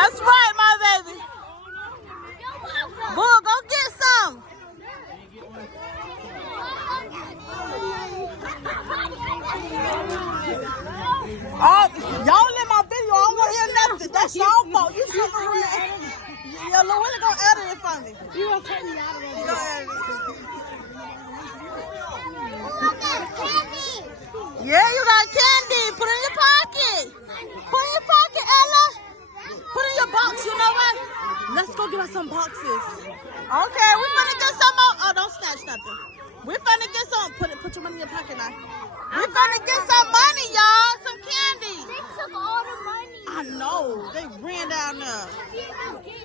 That's right, my baby. Bull, go get some. Y'all in my video. I don't want to hear nothing. That's your fault. You should have Yeah, Louie gonna edit it for me. You gonna take me out of there? You gonna edit it. Yeah, you got candy. Put it in your pocket. Put it in your pocket, Ella. Put it in your box. You know what? Let's go get us some boxes. Okay, we finna get some more. Oh, don't snatch nothing. We finna get some. Put your money in your pocket now. We finna get some money, y'all. Some candy. They took all the money. I know. They ran down there.